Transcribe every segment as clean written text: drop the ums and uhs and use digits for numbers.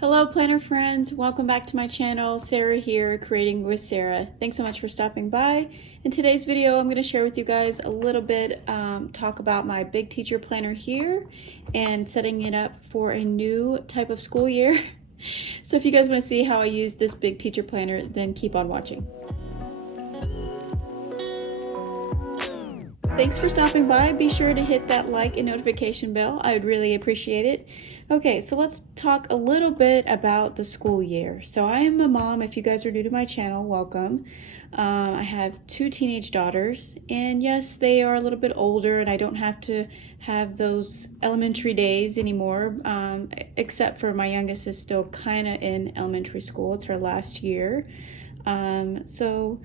Hello planner friends, welcome back to my channel. Sarah here, Creating with Sarah. Thanks so much for stopping by. In today's video, I'm going to share with you guys a little bit, talk about my BigTeacher planner here and setting it up for a new type of school year. So if you guys want to see how I use this BigTeacher planner, then keep on watching. Thanks for stopping by. Be sure to hit that like and notification bell. I would really appreciate it. Okay, so let's talk a little bit about the school year. So I am a mom. If you guys are new to my channel, welcome. I have two teenage daughters, and yes, they are a little bit older, and I don't have to have those elementary days anymore, except for my youngest is still kind of in elementary school. It's her last year. So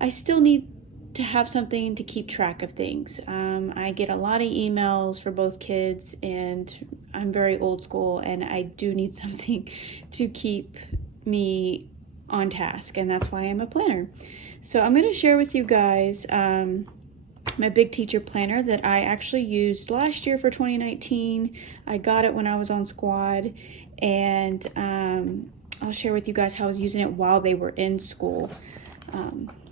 I still need to have something to keep track of things. I get a lot of emails for both kids, and I'm very old school, and I do need something to keep me on task, and that's why I'm a planner. So I'm going to share with you guys my BigTeacher planner that I actually used last year for 2019. I got it when I was on squad, and I'll share with you guys how I was using it while they were in school.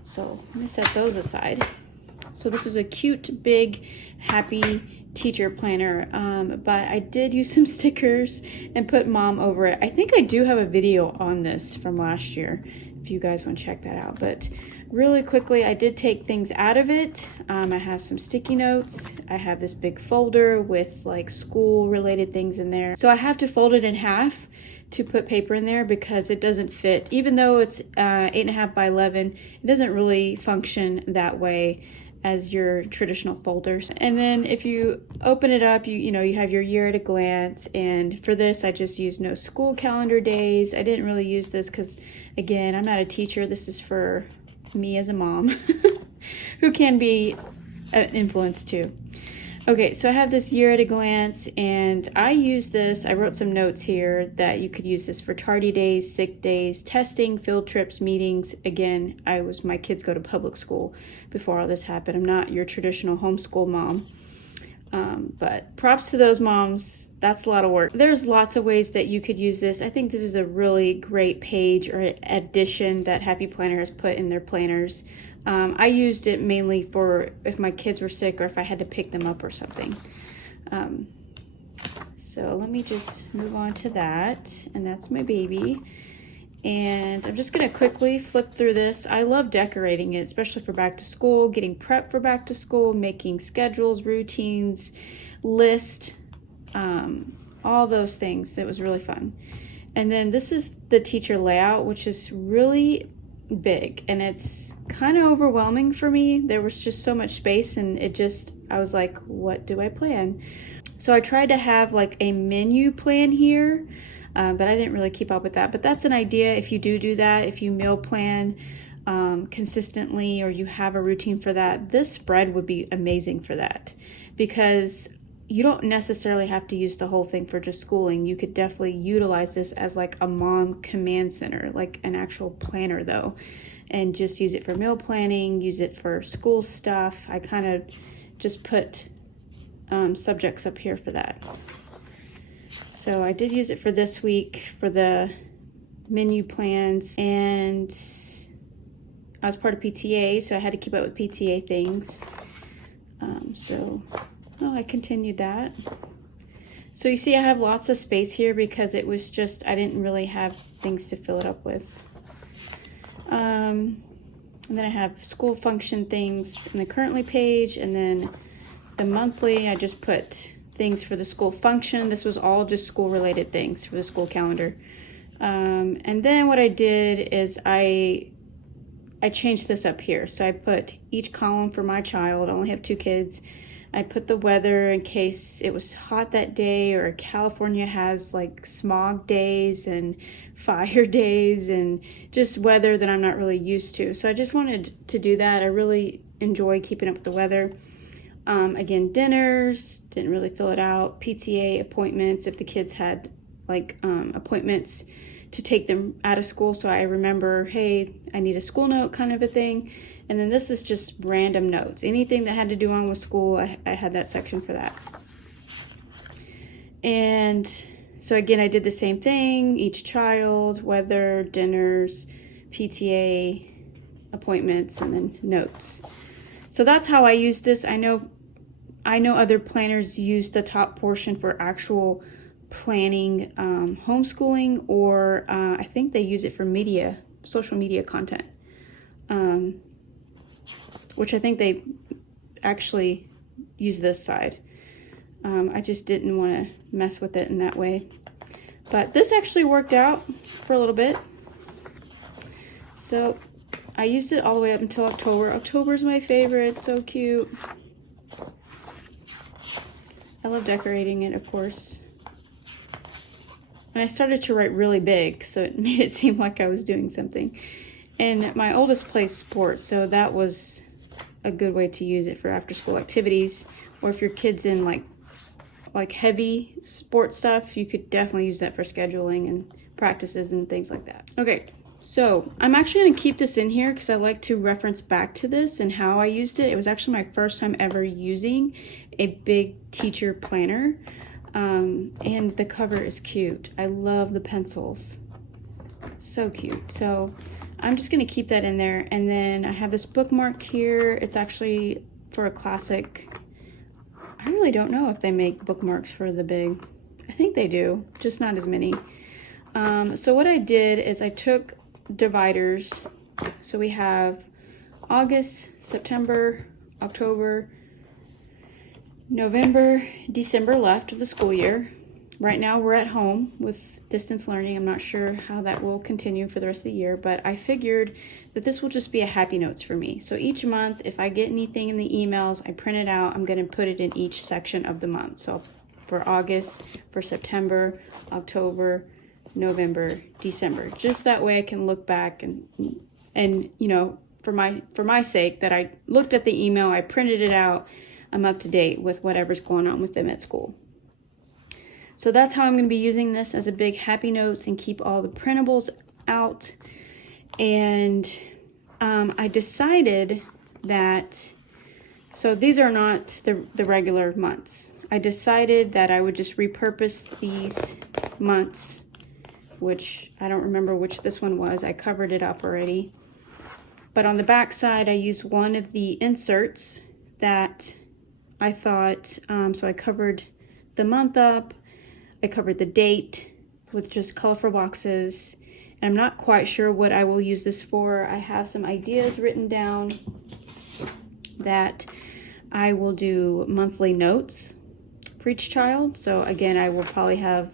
So let me set those aside. So this is a cute, big, happy teacher planner, but I did use some stickers and put mom over it. I think I do have a video on this from last year if you guys want to check that out. But really quickly, I did take things out of it. I have some sticky notes. I have this big folder with like school related things in there. So I have to fold it in half to put paper in there because it doesn't fit. Even though it's 8.5 by 11, it doesn't really function that way as your traditional folders. And then if you open it up, you have your year at a glance. And for this, I just used no school calendar days. I didn't really use this because, again, I'm not a teacher. This is for me as a mom who can be an influence too. Okay, so I have this year at a glance, and I use this. I wrote some notes here that you could use this for tardy days, sick days, testing, field trips, meetings. Again, my kids go to public school before all this happened. I'm not your traditional homeschool mom, but props to those moms. That's a lot of work. There's lots of ways that you could use this. I think this is a really great page or addition that Happy Planner has put in their planners. I used it mainly for if my kids were sick or if I had to pick them up or something. So let me just move on to that, and that's my baby. And I'm just gonna quickly flip through this. I love decorating it, especially for back to school, getting prepped for back to school, making schedules, routines, list, all those things. It was really fun. And then this is the teacher layout, which is really big, and it's kind of overwhelming for me. There was just so much space, and I was like, what do I plan? So I tried to have like a menu plan here, but I didn't really keep up with that. But that's an idea if you do that, if you meal plan consistently, or you have a routine for that. This spread would be amazing for that, because you don't necessarily have to use the whole thing for just schooling. You could definitely utilize this as like a mom command center, like an actual planner though, and just use it for meal planning, use it for school stuff. I kind of just put subjects up here for that. So I did use it for this week for the menu plans, and I was part of PTA, so I had to keep up with PTA things. I continued that. So you see I have lots of space here because it was just, I didn't really have things to fill it up with. And then I have school function things in the currently page, and then the monthly, I just put things for the school function. This was all just school related things for the school calendar. And then what I did is I changed this up here. So I put each column for my child. I only have 2 kids. I put the weather in case it was hot that day, or California has like smog days and fire days and just weather that I'm not really used to. So I just wanted to do that. I really enjoy keeping up with the weather. Again, dinners, didn't really fill it out. PTA appointments, if the kids had like appointments to take them out of school. So I remember, hey, I need a school note kind of a thing. And then this is just random notes. Anything that had to do with school, I had that section for that. And So again, I did the same thing, each child, weather, dinners, PTA, appointments, and then notes. So that's how I use this. I know other planners use the top portion for actual planning homeschooling, or I think they use it for social media content, which I think they actually use this side. I just didn't want to mess with it in that way. But this actually worked out for a little bit. So I used it all the way up until October. October's my favorite, so cute. I love decorating it, of course. And I started to write really big, so it made it seem like I was doing something. And my oldest plays sports, so that was a good way to use it for after school activities. Or if your kid's in like heavy sport stuff, you could definitely use that for scheduling and practices and things like that. Okay, so I'm actually going to keep this in here because I like to reference back to this and how I used it. It was actually my first time ever using a BigTeacher planner, and the cover is cute. I love the pencils, so cute. So I'm just going to keep that in there. And then I have this bookmark here. It's actually for a classic. I really don't know if they make bookmarks for the big. I think they do, just not as many. So what I did is I took dividers. So we have August, September, October, November, December left of the school year. Right now we're at home with distance learning. I'm not sure how that will continue for the rest of the year, but I figured that this will just be a happy notes for me. So each month, if I get anything in the emails, I print it out. I'm going to put it in each section of the month. So for August, for September, October, November, December. Just that way I can look back and you know, for my sake, that I looked at the email, I printed it out, I'm up to date with whatever's going on with them at school. So that's how I'm going to be using this, as a big happy notes, and keep all the printables out. And I decided that, so these are not the regular months. I decided that I would just repurpose these months, which I don't remember which this one was. I covered it up already. But on the back side, I used one of the inserts that I thought, so I covered the month up. I covered the date with just colorful boxes. And I'm not quite sure what I will use this for. I have some ideas written down that I will do monthly notes for each child. So again, I will probably have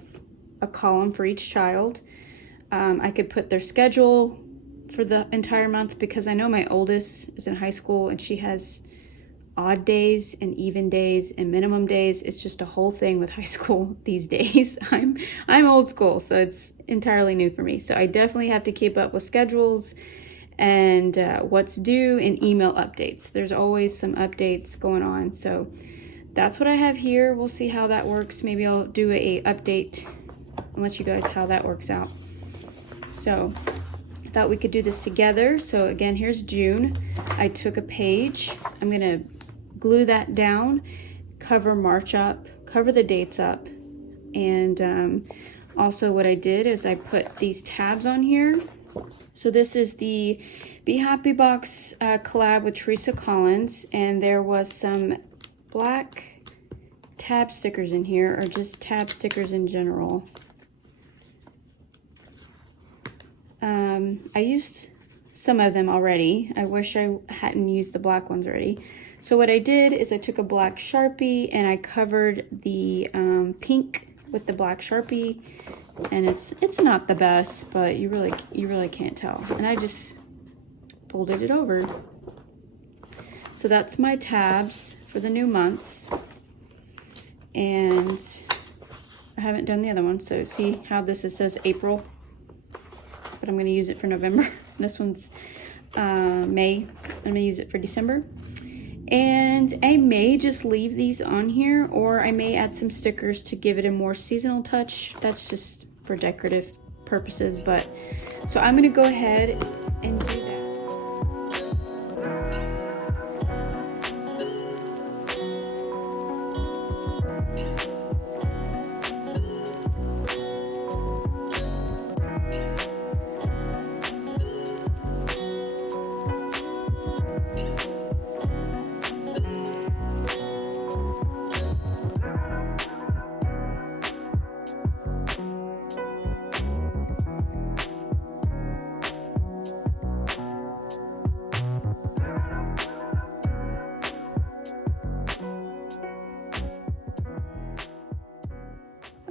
a column for each child. I could put their schedule for the entire month, because I know my oldest is in high school and she has odd days and even days and minimum days. It's just a whole thing with high school these days. I'm old school, so it's entirely new for me. So I definitely have to keep up with schedules and what's due and email updates. There's always some updates going on. So that's what I have here. We'll see how that works. Maybe I'll do a update and let you guys how that works out. So I thought we could do this together. So again, here's June. I took a page. I'm gonna glue that down, cover March up, cover the dates up. And also what I did is I put these tabs on here. So this is the Be Happy Box collab with Teresa Collins, and there was some black tab stickers in here, or just tab stickers in general. I used some of them already. I wish I hadn't used the black ones already. So what I did is I took a black Sharpie and I covered the pink with the black Sharpie, and it's not the best, but you really can't tell. And I just folded it over. So that's my tabs for the new months. And I haven't done the other one, so see how this says April, but I'm going to use it for November. This one's May. I'm going to use it for December. And I may just leave these on here, or I may add some stickers to give it a more seasonal touch. That's just for decorative purposes. But so I'm going to go ahead and do that.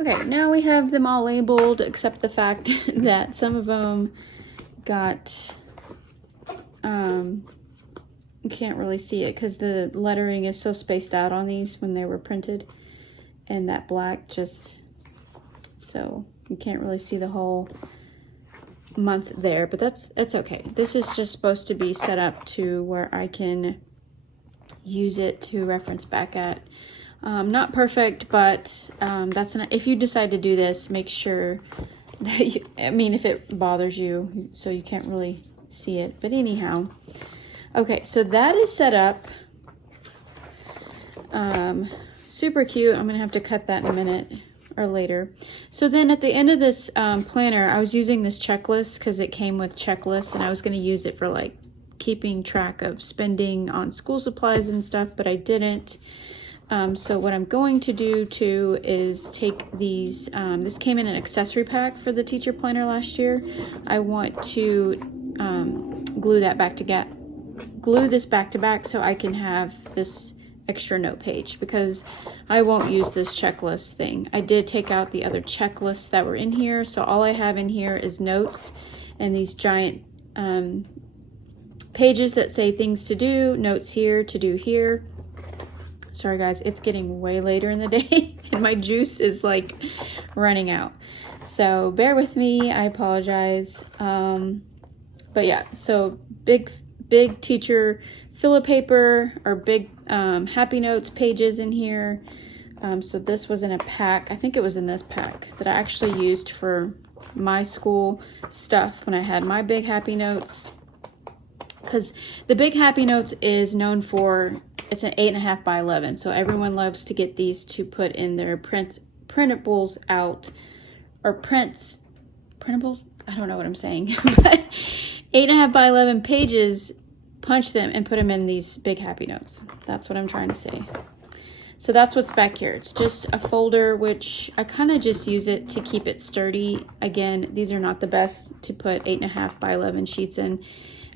Okay, now we have them all labeled, except the fact that some of them got, you can't really see it because the lettering is so spaced out on these when they were printed, and that black just, so you can't really see the whole month there, but that's okay. This is just supposed to be set up to where I can use it to reference back at. Not perfect, but if you decide to do this, make sure that I mean, if it bothers you, so you can't really see it, but anyhow. Okay, so that is set up. Super cute. I'm gonna have to cut that in a minute or later. So then at the end of this planner, I was using this checklist because it came with checklists, and I was gonna use it for like keeping track of spending on school supplies and stuff, but I didn't. So what I'm going to do too is take these, this came in an accessory pack for the teacher planner last year. I want to glue this back to back so I can have this extra note page, because I won't use this checklist thing. I did take out the other checklists that were in here, so all I have in here is notes and these giant pages that say things to do, notes here, to do here. Sorry guys, it's getting way later in the day and my juice is like running out. So bear with me, I apologize. But yeah, so big teacher filler paper or big happy notes pages in here. So this was in a pack, I think it was in this pack that I actually used for my school stuff when I had my big happy notes. Because the big happy notes is known for, it's an 8.5 by 11, so everyone loves to get these to put in their printables out, or printables, I don't know what I'm saying, but 8.5 by 11 pages, punch them and put them in these big happy notes. That's what I'm trying to say. So that's what's back here. It's just a folder, which I kind of just use it to keep it sturdy. Again, these are not the best to put 8.5 by 11 sheets in.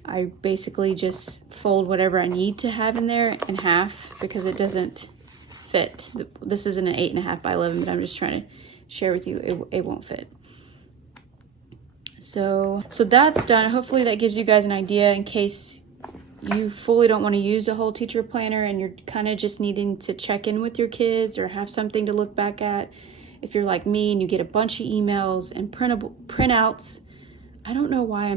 I basically just fold whatever I need to have in there in half because it doesn't fit. This isn't an 8.5 by 11, but I'm just trying to share with you it won't fit. So that's done. Hopefully that gives you guys an idea in case you fully don't want to use a whole teacher planner and you're kind of just needing to check in with your kids or have something to look back at. If you're like me and you get a bunch of emails and printouts, I don't know why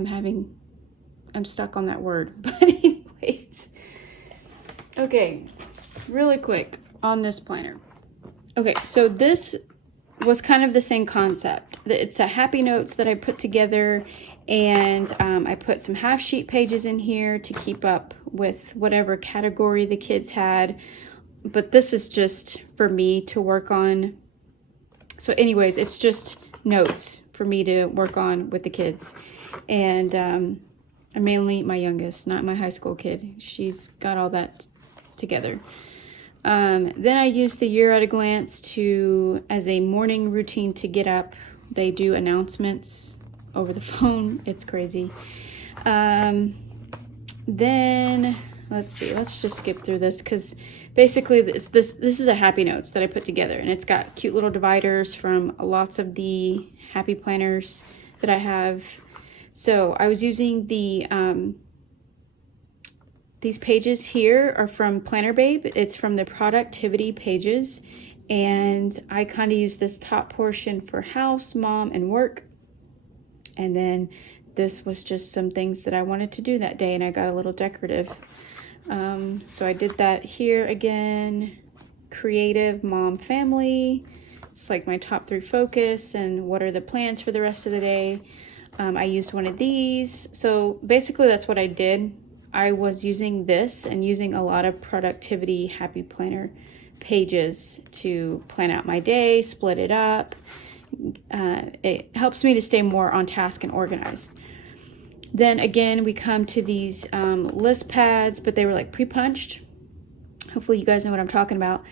I'm stuck on that word, but anyways. Okay, really quick on this planner. Okay, so this was kind of the same concept. It's a happy notes that I put together, and I put some half sheet pages in here to keep up with whatever category the kids had, but this is just for me to work on. So anyways, it's just notes for me to work on with the kids, and mainly my youngest, not my high school kid. She's got all that together. Then I use the year at a glance as a morning routine to get up. They do announcements over the phone. It's crazy. Then let's see, let's just skip through this because basically this is a happy notes that I put together, and it's got cute little dividers from lots of the happy planners that I have. So I was using these pages here are from Planner Babe. It's from the productivity pages, and I kind of use this top portion for house, mom, and work. And then this was just some things that I wanted to do that day, and I got a little decorative. So I did that here again. Creative, mom, family. It's like my top 3 focus and what are the plans for the rest of the day. I used one of these. So basically that's what I did. I was using this and using a lot of productivity happy planner pages to plan out my day, split it up. It helps me to stay more on task and organized. Then again, we come to these list pads, but they were like pre-punched. Hopefully you guys know what I'm talking about.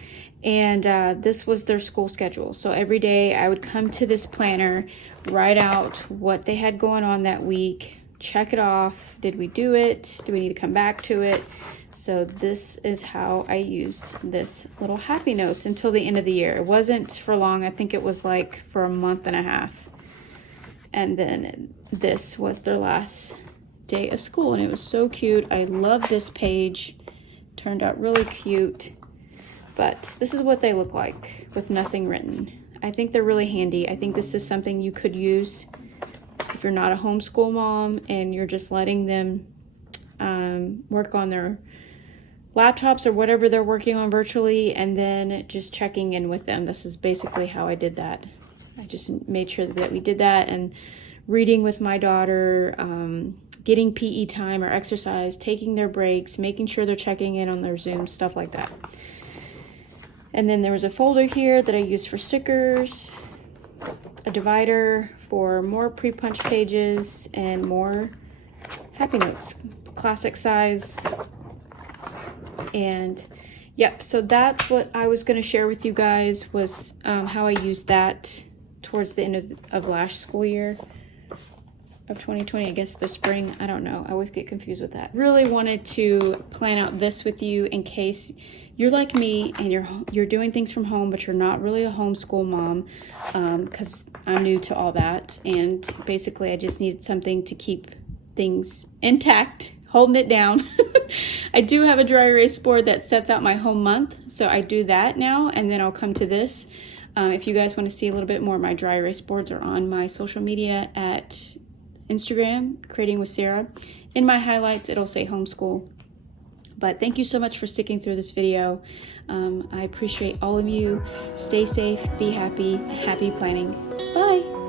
And this was their school schedule. So every day I would come to this planner, write out what they had going on that week, check it off. Did we do it? Do we need to come back to it? So this is how I used this little happy notes until the end of the year. It wasn't for long. I think it was like for a month and a half. And then this was their last day of school, and it was so cute. I love this page. Turned out really cute. But this is what they look like with nothing written. I think they're really handy. I think this is something you could use if you're not a homeschool mom and you're just letting them work on their laptops or whatever they're working on virtually, and then just checking in with them. This is basically how I did that. I just made sure that we did that, and reading with my daughter, getting PE time or exercise, taking their breaks, making sure they're checking in on their Zoom, stuff like that. And then there was a folder here that I used for stickers, a divider for more pre-punch pages, and more happy notes, classic size. And yep, so that's what I was going to share with you guys, was how I used that towards the end of last school year of 2020, I guess the spring, I don't know, I always get confused with that. Really wanted to plan out this with you in case you're like me and you're doing things from home, but you're not really a homeschool mom, because I'm new to all that, and basically I just needed something to keep things intact, holding it down. I do have a dry erase board that sets out my home month, so I do that now, and then I'll come to this. If you guys want to see a little bit more, my dry erase boards are on my social media at Instagram, Creating with Sarah. In my highlights, it'll say homeschool. But thank you so much for sticking through this video. I appreciate all of you. Stay safe, be happy, happy planning. Bye.